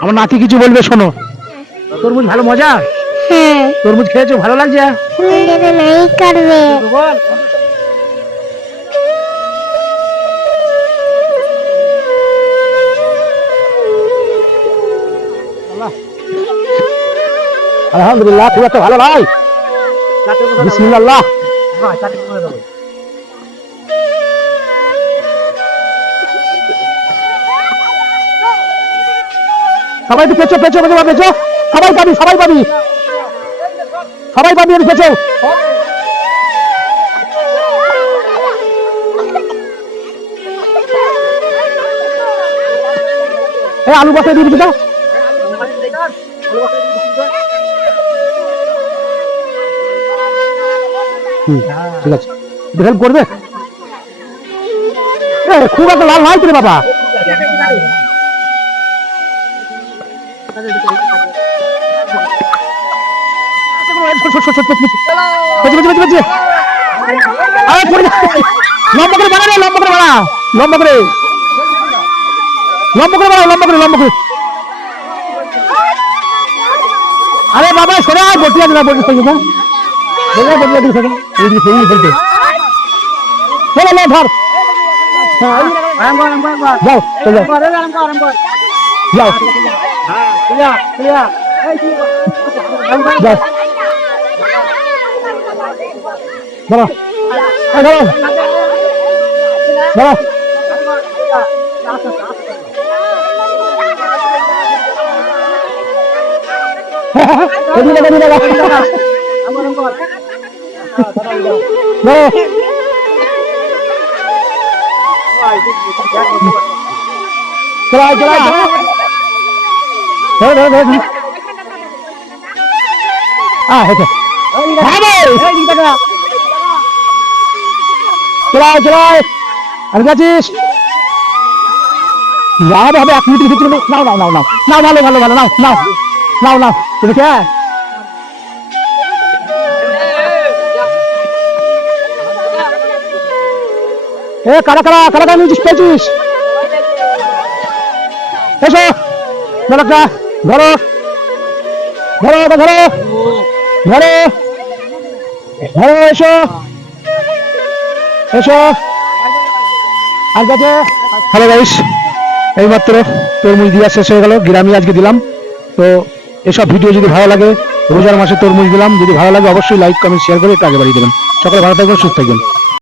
আমার নাতি কিছু বলবে, শোনো। তরমুজ ভালো মজা? হ্যাঁ। তরমুজ খেয়েছো, ভালো লাগছে? नहीं करवे। আলহামদুলিল্লাহ, খুব একটা ভালো নয়। বিসমিল্লাহ। সবাই তো পেছো পেছো পেছো পেছো, সবাই পাবি সবাই পাবি সবাই পাবি, আমি পেছো। এই আলু বসাই দিয়ে দিবি তো। ঠিক আছে, হেল্প করবে। খুব একটা লাল নয় রে বাবা। লম্বা করে বানা রে, লম্বা করে বানা, লম্বা করে লম্বা করে বানা, লম্বা করে লম্বা করে। আরে বাবা সরে আয়, বটিয়া দিলা বটি থেকে না, বটিয়া বটিয়া দিয়ে থাকে এই দিকে এই বলতে। চলে লে ধর, যাও চলে যাও যাও যাও। ধরো ধরো ধরো। আমি গেছিস যাবে হবে 1 মিনিটের ভিতরে। নাও নাও নাও নাও নাও, ভালো ভালো ভালো, নাও নাও নাও নাও। তুমি কে? এ কারা কারা কারা কারা নিয়েছিস, পেয়েছিস? এসো ধরো ধরো ধরো ধরো ধরো ধরো, এসো এসো। আর কাছে হ্যালো গাইস, এইমাত্র তরমুজ দিয়া শেষ হয়ে গেল, গ্রামে আজকে দিলাম। তো এসব ভিডিও যদি ভালো লাগে, রোজার মাসে তরমুজ দিলাম, যদি ভালো লাগে অবশ্যই লাইক কমেন্ট শেয়ার করে একটু আগে বাড়িয়ে দেবেন। সকলে ভালো থাকবেন, সুস্থ থাকবেন।